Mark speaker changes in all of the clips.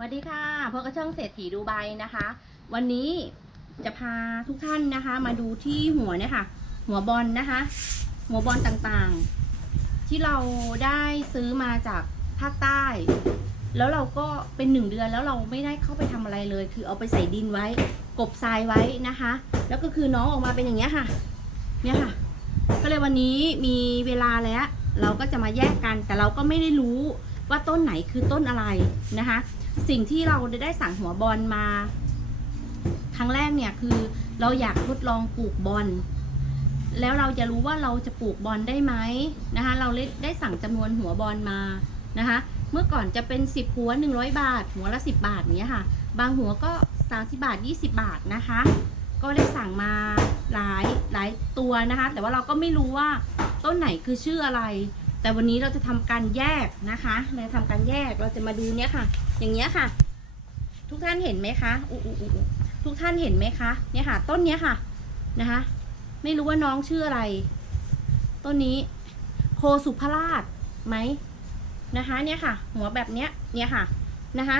Speaker 1: สวัสดีค่ะพบกับช่องเศรษฐีดูไบนะคะ วันนี้จะพาทุกท่านนะคะ มาดูที่หัวเนี่ยค่ะ หัวบอลนะคะ หัวบอลต่างๆ ที่เราได้ซื้อมาจากภาคใต้ แล้วเราก็เป็นหนึ่งเดือนแล้วเราไม่ได้เข้าไปทำอะไรเลย คือเอาไปใส่ดินไว้ กบทรายไว้นะคะ แล้วก็คือน้องออกมาเป็นอย่างเงี้ยค่ะ เนี่ยค่ะ ก็เลยวันนี้มีเวลาแล้ว เราก็จะมาแยกกันแต่เราก็ไม่ได้รู้ ว่าต้นไหนคือต้นอะไรนะคะ สิ่งที่เราได้สั่งหัวบอลมาครั้งแรกเนี่ยคือเราอยากทดลองปลูกบอลแล้วเราจะรู้ว่าเราจะปลูกบอลได้ไหมนะคะ เราได้สั่งจำนวนหัวบอลมานะคะ เมื่อก่อนจะเป็น 10 หัว 100 บาท หัวละ 10 บาทเนี้ยค่ะ บางหัวก็ 30 บาท 20 บาทนะคะ ก็ได้สั่งมาหลายหลายตัวนะคะ แต่ว่าเราก็ไม่รู้ว่าต้นไหนคือชื่ออะไร แต่วันนี้เราจะทำการแยกนะคะเราจะทำการแยกเราจะมาดูเนี่ยค่ะ อย่างเงี้ยค่ะ ทุกท่านเห็นไหมคะอู้อู้อู้ทุกท่านเห็นไหมคะ เนี่ยค่ะ ต้นเนี้ยค่ะนะคะ ไม่รู้ว่าน้องชื่ออะไร ต้นนี้ โคสุภราชไหมนะคะ เนี่ยค่ะ หัวแบบเนี้ย เนี่ยค่ะนะคะ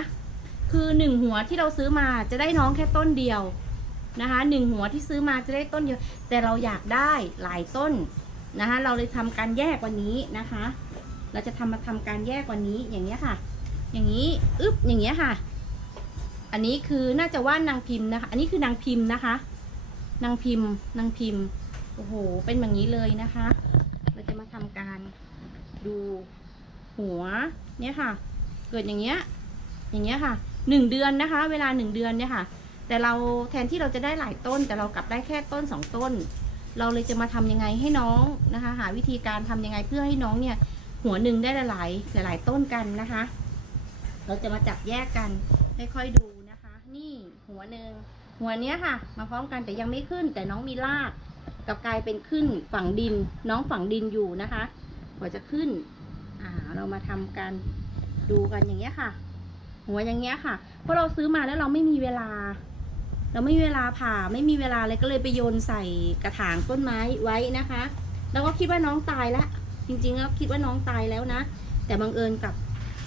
Speaker 1: คือหนึ่งหัวที่เราซื้อมาจะได้น้องแค่ต้นเดียวนะคะหนึ่งหัวที่ซื้อมาจะได้ต้นเดียว แต่เราอยากได้หลายต้น นะคะ เราเลยทำการแยกวันนี้นะคะ เราจะทำมาทำการแยกวันนี้อย่างเงี้ยค่ะ อย่างนี้อึ๊บอย่างเงี้ยค่ะ อันนี้คือน่าจะว่านางพิมพ์นะคะ อันนี้คือนางพิมพ์นะคะ นางพิมพ์นางพิมพ์โอ้โห เป็นแบบนี้เลยนะคะ เราจะมาทำการดูหัวเนี่ยค่ะ เกิดอย่างเงี้ยอย่างเงี้ยค่ะหนึ่งเดือนนะคะ เวลาหนึ่งเดือนเนี่ยค่ะ แต่เราแทนที่เราจะได้หลายต้น แต่เรากลับได้แค่ต้นสองต้น เราเลยจะมาทำยังไงให้น้องนะคะ หาวิธีการทำยังไงเพื่อให้น้องเนี่ย หัวหนึ่งได้หลาย หลาย ๆ ต้นกันนะคะ เราจะมาจับแยกกันค่อยๆดูนะคะ นี่หัวหนึ่งหัวเนี้ยค่ะ มาพร้อมกันแต่ยังไม่ขึ้น แต่น้องมีรากกับกลายเป็นขึ้นฝั่งดิน น้องฝั่งดินอยู่นะคะกว่าจะขึ้นอ่าเรามาทำกันดูกันอย่างเงี้ยค่ะ หัวอย่างเงี้ยค่ะเพราะเราซื้อมาแล้วเราไม่มีเวลา เราไม่มีเวลาผ่าไม่มีเวลาเลยก็เลยไปโยนใส่กระถางต้นไม้ไว้นะคะ แล้วก็คิดว่าน้องตายแล้วจริงๆแล้วคิดว่าน้องตายแล้วนะ แต่บังเอิญกับ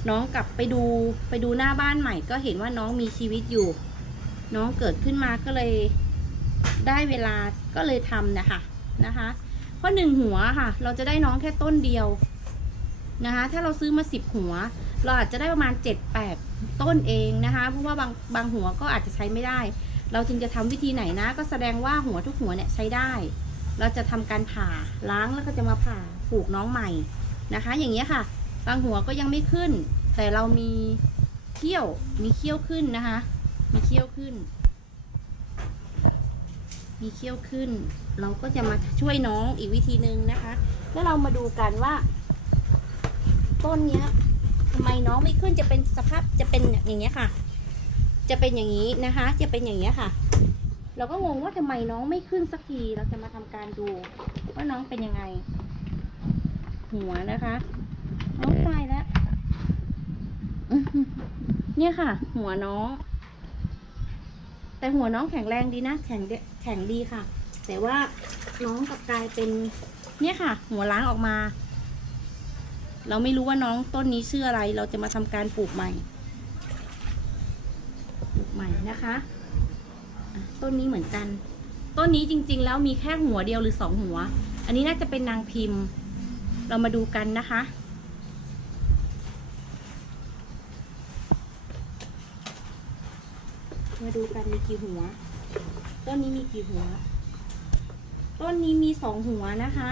Speaker 1: น้องกลับไปดูไปดูหน้าบ้านใหม่ ก็เห็นว่าน้องมีชีวิตอยู่ น้องเกิดขึ้นมาก็เลยได้เวลาก็เลยทำนะคะนะคะเพราะหนึ่งหัวค่ะ เราจะได้น้องแค่ต้นเดียวนะคะ ถ้าเราซื้อมาสิบหัว เราอาจจะได้ประมาณเจ็ดแปดต้นเองนะคะ เพราะว่าบางบางหัวก็อาจจะใช้ไม่ได้ เราจึงจะทำวิธีไหนนะ ก็แสดงว่าหัวทุกหัวเนี่ยใช้ได้ เราจะทำการผ่าล้างแล้วก็จะมาผ่าปลูกน้องใหม่นะคะ อย่างเงี้ยค่ะ บางหัวก็ยังไม่ขึ้น แต่เรามีเขี้ยวมีเขี้ยวขึ้นนะคะ มีเขี้ยวขึ้น มีเขี้ยวขึ้น เราก็จะมาช่วยน้องอีกวิธีหนึ่งนะคะ แล้วเรามาดูกันว่า ต้นเนี้ยทำไมน้องไม่ขึ้นจะเป็นสภาพจะเป็นอย่างเงี้ยค่ะ จะเป็นอย่างนี้นะคะ จะเป็นอย่างเงี้ค่ะ เราก็งงว่าทำไมน้องไม่ขึ้นสักที เราจะมาทำการดู ว่าน้องเป็นยังไง หัวนะคะน้องตายแล้วเนี่ยค่ะ หัวน้อง แต่หัวน้องแข็งแรงดีนะแข็งแข็งดีค่ะ แต่ว่าน้องกลับกลายเป็น เนี่ยค่ะ หัวล้างออกมา เราไม่รู้ว่าน้องต้นนี้ชื่ออะไร เราจะมาทำการปลูกใหม่ ลูกใหม่นะคะต้นนี้เหมือนกัน ต้นนี้จริง ๆ แล้วมีแค่หัวเดียวหรือสองหัว อันนี้น่าจะเป็นนางพิมพ์ เรามาดูกันนะคะ มาดูกันมีกี่หัว ต้นนี้มีกี่หัว ต้นนี้มีสองหัวนะคะ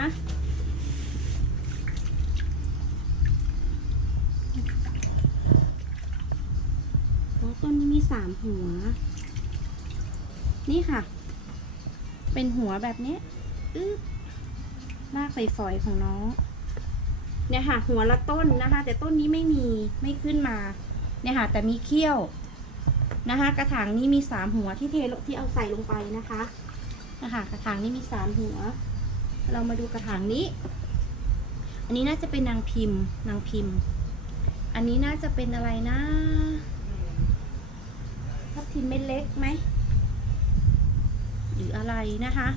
Speaker 1: โอ้ต้นนี้มี สามหัว นี่ค่ะ เป็นหัวแบบนี้อึ๊บรากฝอยๆของน้อง เนี่ยค่ะ หัวละต้นนะคะ แต่ต้นนี้ไม่มีไม่ขึ้นมา เนี่ยค่ะ แต่มีเขี้ยวนะคะ กระถางนี้มีสามหัวที่เทลที่เอาใส่ลงไปนะคะนะคะกระถางนี้มีสามหัว เรามาดูกระถางนี้ อันนี้น่าจะเป็นนางพิมพ์ นางพิมพ์ อันนี้น่าจะเป็นอะไรนะ ทับทิมเม็ดเล็กไหม หรืออะไรนะคะ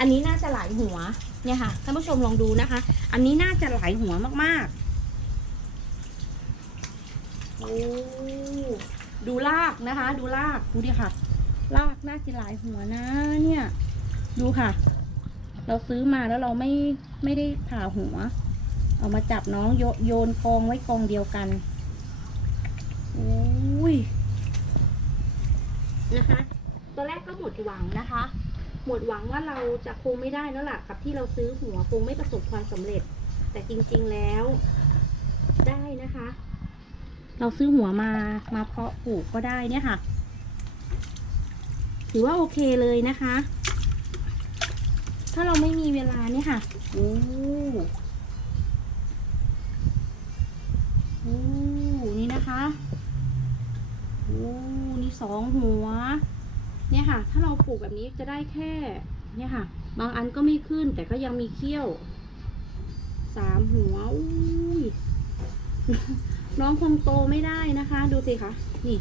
Speaker 1: อันนี้น่าจะหลายหัว เนี่ยค่ะ ท่านผู้ชมลองดูนะคะ อันนี้น่าจะหลายหัวมากๆ โอ้ดูลากนะคะ ดูลาก ดูดิค่ะ ลากน่าจะหลายหัวนะ เนี่ย ดูค่ะ เราซื้อมาแล้วเราไม่ไม่ได้ผ่าหัว เอามาจับน้องโยโยนกองไว้กองเดียวกันโอ้ยนะคะตอนแรกก็หมดหวังนะคะ หมดหวังว่าเราจะคงไม่ได้แล้วล่ะ กับที่เราซื้อหัวคงไม่ประสบความสำเร็จ แต่จริงๆแล้ว ได้นะคะ เราซื้อหัวมามาเพาะปลูกก็ได้เนี่ยค่ะ ถือว่าโอเคเลยนะคะ ถ้าเราไม่มีเวลาเนี่ยค่ะโอ้โอ้นี่นะคะโอ้นี่สองหัว เนี่ยค่ะ ถ้าเราปลูกแบบนี้จะได้แค่ เนี่ยค่ะ บางอันก็ไม่ขึ้น แต่ก็ยังมีเขี้ยวสามหัวอุ้ยน้องคงโตไม่ได้นะคะ ดูสิคะนี่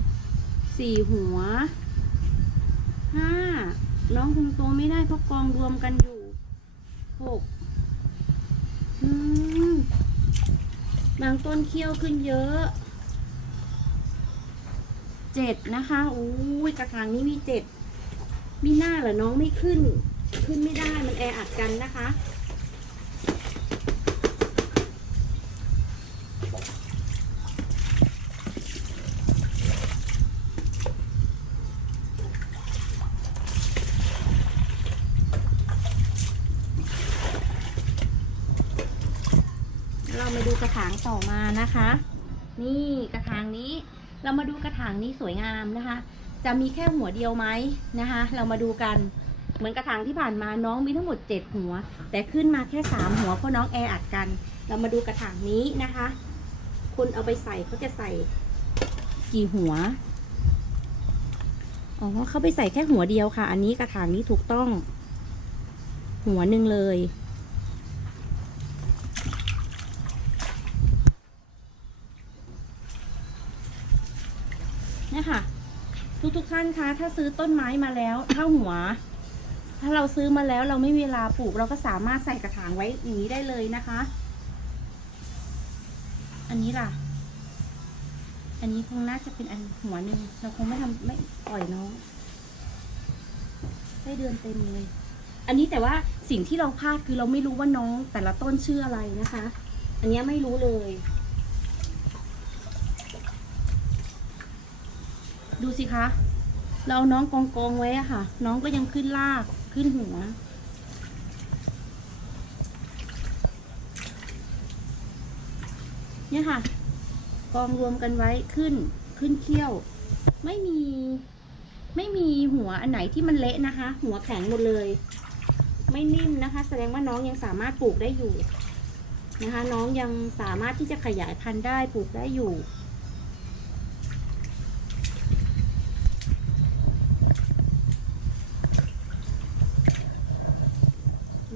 Speaker 1: สี่หัวห้าน้องคงโตไม่ได้เพราะกองรวมกันอยู่หกอืม บางต้นเขี้ยวขึ้นเยอะเจ็ดนะคะอุ้ยกระถางนี้มีเจ็ดมีหน้าเหรอน้องไม่ขึ้น ขึ้นไม่ได้มันแออัดกันนะคะ เรามาดูกระถางต่อมา นะคะ นี่กระถางนี้เรามาดูกระถางนี้สวยงามนะคะ จะมีแค่หัวเดียวไหมนะคะ เรามาดูกันเหมือนกระถางที่ผ่านมาน้องมีทั้งหมดเจ็ดหัว แต่ขึ้นมาแค่สามหัวเพราะน้องแออัดกัน เรามาดูกระถางนี้นะคะคนเอาไปใส่เขาจะใส่กี่หัวอ๋อเขาไปใส่แค่หัวเดียวค่ะ อันนี้กระถางนี้ถูกต้อง หัวหนึ่งเลย เนี่ยค่ะ ทุกๆท่านคะถ้าซื้อต้นไม้มาแล้วถ้าหัว ถ้าเราซื้อมาแล้วเราไม่มีเวลาปลูกเราก็สามารถใส่กระถางไว้อย่างนี้ได้เลยนะคะ อันนี้ล่ะ อันนี้คงน่าจะเป็นอันหัวหนึ่งเราคงไม่ทำไม่ปล่อยน้องได้เดือนเต็มเลย อันนี้แต่ว่าสิ่งที่เราพลาดคือเราไม่รู้ว่าน้องแต่ละต้นชื่ออะไรนะคะ อันนี้ไม่รู้เลย ดูสิคะ เราเอาน้องกองกองไว้อะค่ะ น้องก็ยังขึ้นลากขึ้นหัว เนี่ยค่ะ กองรวมกันไว้ขึ้นขึ้นเขี้ยว ไม่มีไม่มีหัวอันไหนที่มันเละนะคะ หัวแข็งหมดเลย ไม่นิ่มนะคะ แสดงว่าน้องยังสามารถปลูกได้อยู่นะคะ น้องยังสามารถที่จะขยายพันธุ์ได้ปลูกได้อยู่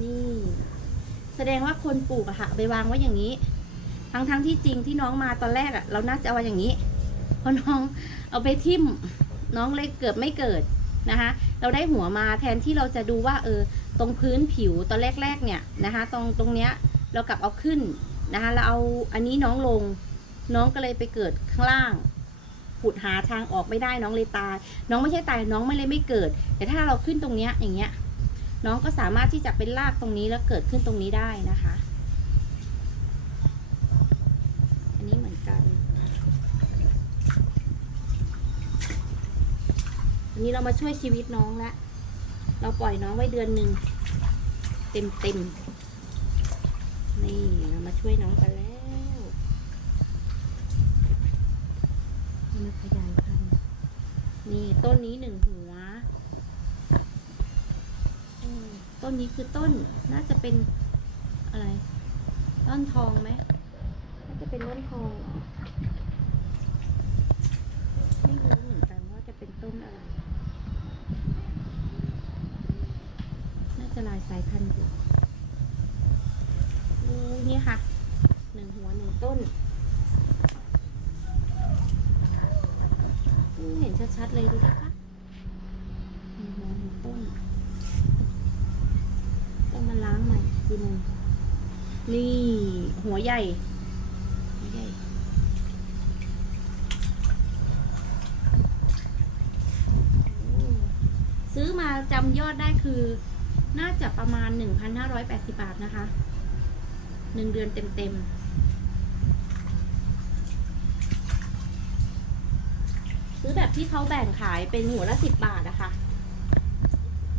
Speaker 1: นี่ แสดงว่าคนปลูกอะค่ะไปวางไว้อย่างนี้ ทั้งทั้งๆที่จริงที่น้องมาตอนแรกอะเราน่าจะเอาไว้อย่างนี้เพราะน้องเอาไปทิ่ม น้องเลยเกิดไม่เกิดนะคะ เราได้หัวมาแทนที่เราจะดูว่า เออ ตรงพื้นผิวตอนแรกๆเนี่ยนะคะ ตรงตรงเนี้ยเรากลับเอาขึ้นนะคะเราเอาอันนี้น้องลง น้องก็เลยไปเกิดข้างล่างขุดหาทางออกไม่ได้น้องเลยตาย น้องไม่ใช่ตายน้องไม่เลยไม่เกิด แต่ถ้าเราขึ้นตรงเนี้ยอย่างเงี้ย น้องก็สามารถที่จะเป็นรากตรงนี้แล้วเกิดขึ้นตรงนี้ได้นะคะ อันนี้เหมือนกัน อันนี้เรามาช่วยชีวิตน้องแล้วเราปล่อยน้องไว้เดือนหนึ่งเต็มเต็มๆนี่เรามาช่วยน้องกันแล้วเรามาขยายพันธุ์นี่ต้นนี้หนึ่งหัว ต้นนี้คือต้นน่าจะเป็นอะไร ต้นทองไหมน่าจะเป็นต้นทองอไม่รู้เหมือนกันว่าจะเป็นต้นอะไร น่าจะลายสายพันธุ์อยู่ดูนี่ค่ะหนึ่งหัวหนึ่งต้นเห็นชัดๆเลยดูนะคะหนึ่งหัวหนึ่งต้น ต้องมาล้างใหม่ดิน หัว ใหญ่ใหญ่ซื้อมาจำยอดได้คือ น่าจะประมาณ 1,580 บาทนะคะ หนึ่งเดือนเต็มๆซื้อแบบที่เขาแบ่งขายเป็นหัวละสิบบาทนะคะ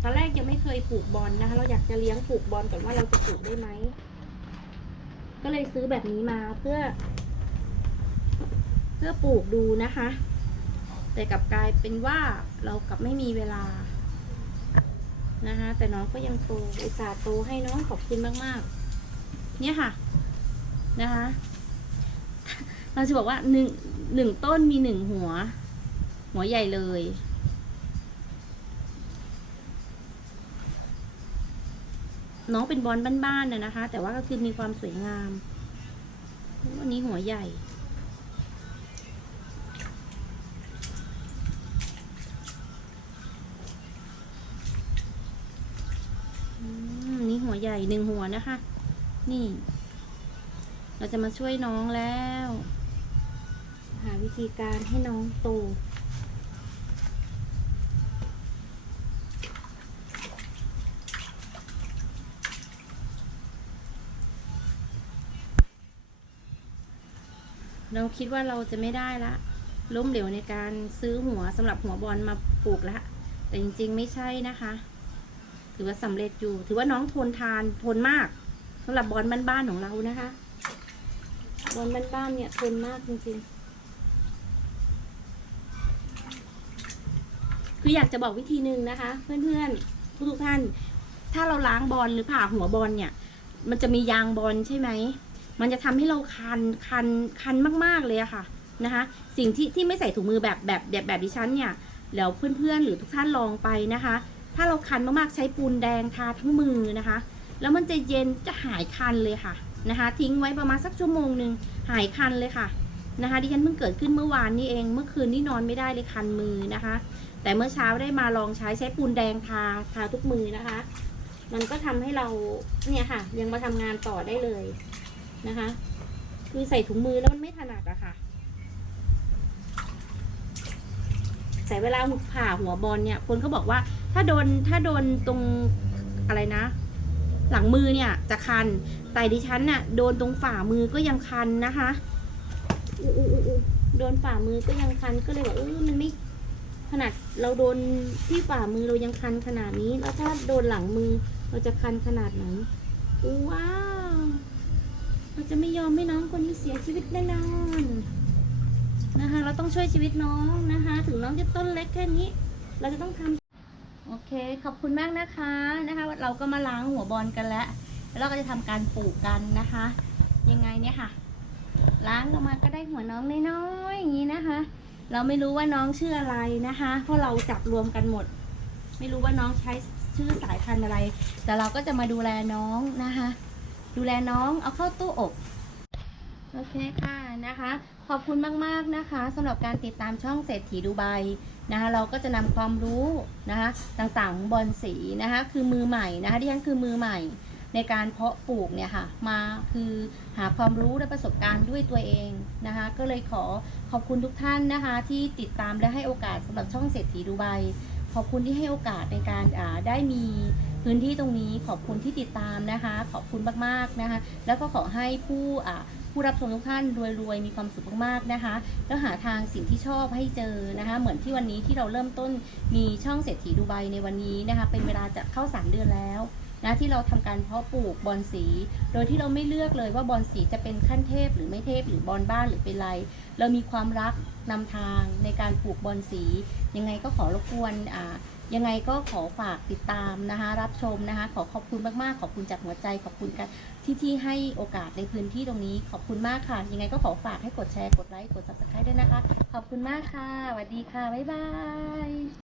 Speaker 1: ตอนแรกยังไม่เคยปลูกบอลนะคะ เราอยากจะเลี้ยงปลูกบอลก่อนว่าเราจะปลูกได้ไหม ก็เลยซื้อแบบนี้มาเพื่อ เพื่อปลูกดูนะคะ แต่กลับกลายเป็นว่าเรากลับไม่มีเวลา นะคะแต่น้องก็ยังโตอุตส่าห์โตให้น้องขอบคุณมากๆ เนี่ยค่ะนะคะ เราจะบอกว่าหนึ่งหนึ่งต้นมีหนึ่งหัว หัวใหญ่เลย น้องเป็นบอลบ้านๆนะนะคะ แต่ว่าก็คือมีความสวยงาม วันนี้หัวใหญ่ นี่หัวใหญ่หนึ่งหัวนะคะ นี่ เราจะมาช่วยน้องแล้ว หาวิธีการให้น้องโต เราคิดว่าเราจะไม่ได้ละล้มเหลวในการซื้อหัวสำหรับหัวบอลมาปลูกละแต่จริงๆไม่ใช่นะคะ ถือว่าสำเร็จอยู่ ถือว่าน้องทนทานทนมากสำหรับบอลบ้านๆของเรานะคะ บอลบ้านๆเนี่ยทนมากจริงๆคืออยากจะบอกวิธีหนึ่งนะคะ เพื่อนๆทุกๆท่าน ถ้าเราล้างบอลหรือผ่าหัวบอลเนี่ย มันจะมียางบอลใช่ไหม มันจะทำให้เราคันคันคันมาก ๆเลยอะค่ะนะคะ สิ่งที่ที่ไม่ใส่ถุงมือแบบแบบแบบแบบดิฉันเนี่ยแล้วเพื่อนๆหรือทุกท่านลองไปนะคะ ถ้าเราคันมากๆใช้ปูนแดงทาทั้งมือนะคะ แล้วมันจะเย็นจะหายคันเลยค่ะนะคะ ทิ้งไว้ประมาณสักชั่วโมงหนึ่งหายคันเลยค่ะนะคะดิฉันเพิ่งเกิดขึ้นเมื่อวานนี้เอง เมื่อคืนนี่นอนไม่ได้เลยคันมือนะคะ แต่เมื่อเช้าได้มาลองใช้ใช้ปูนแดงทาทาทุกมือนะคะ มันก็ทำให้เราเนี่ยค่ะ ยังมาทำงานต่อได้เลย นะคะ คือใส่ถุงมือแล้วมันไม่ถนัดอะค่ะ แต่เวลาผ่าหัวบอลเนี่ย คนก็บอกว่าถ้าโดนถ้าโดนตรงอะไรนะ หลังมือเนี่ยจะคัน แต่ดิฉันน่ะโดนตรงฝ่ามือก็ยังคันนะคะโดนฝ่ามือก็ยังคันก็เลยว่าเออมันไม่ขนาดเราโดนที่ฝ่ามือเรายังคันขนาดนี้ แล้วถ้าโดนหลังมือเราจะคันขนาดไหนว้า เราจะไม่ยอมให้น้องคนนี้เสียชีวิตแน่นอนนะคะ เราต้องช่วยชีวิตน้องนะคะ ถึงน้องจะต้นเล็กแค่นี้ เราจะต้องทำโอเค ขอบคุณมากนะคะนะคะ เราก็มาล้างหัวบอลกันแล้วแล้วเราก็จะทำการปลูกกันนะคะ ยังไงเนี่ยค่ะ ล้างออกมาก็ได้หัวน้องน้อยๆอย่างนี้นะคะ เราไม่รู้ว่าน้องชื่ออะไรนะคะ เพราะเราจับรวมกันหมด ไม่รู้ว่าน้องใช้ชื่อสายพันธุ์อะไร แต่เราก็จะมาดูแลน้องนะคะ ดูแลน้องเอาเข้าตู้อบโอเคค่ะนะคะ ขอบคุณมากๆนะคะสำหรับการติดตามช่องเศรษฐีดูไบนะคะเราก็จะนำความรู้นะคะต่างๆของบอลสีนะคะคือมือใหม่นะคะที่ฉันคือมือใหม่ในการเพาะปลูกเนี่ยค่ะมาคือหาความรู้และประสบการณ์ด้วยตัวเองนะคะก็เลยขอขอบคุณทุกท่านนะคะที่ติดตามและให้โอกาสสำหรับช่องเศรษฐีดูไบขอบคุณที่ให้โอกาสในการอ่าได้มี พื้นที่ตรงนี้ขอบคุณที่ติดตามนะคะ ขอบคุณมากๆนะคะ แล้วก็ขอให้ผู้อ่าผู้รับชมทุกท่านรวยๆ มีความสุขมากๆนะคะ แล้วหาทางสิ่งที่ชอบให้เจอนะคะ เหมือนที่วันนี้ที่เราเริ่มต้นมีช่องเศรษฐีดูไบในวันนี้นะคะ เป็นเวลาจะเข้า 3 เดือนแล้วนะที่เราทำการเพาะปลูกบอลสี โดยที่เราไม่เลือกเลยว่าบอลสีจะเป็นขั้นเทพหรือไม่เทพหรือบอลบ้านหรือเป็นไร เรามีความรักนำทางในการปลูกบอลสี ยังไงก็ขอรบกวนอ่า ยังไงก็ขอฝากติดตามนะคะ รับชมนะคะ ขอขอบคุณมากๆ ขอบคุณจากหัวใจ ขอบคุณกันที่ที่ให้โอกาสในพื้นที่ตรงนี้ ขอบคุณมากค่ะ ยังไงก็ขอฝากให้กดแชร์ กดไลค์ กดซับสไครต์ด้วยนะคะ ขอบคุณมากค่ะสวัสดีค่ะ บ๊ายบาย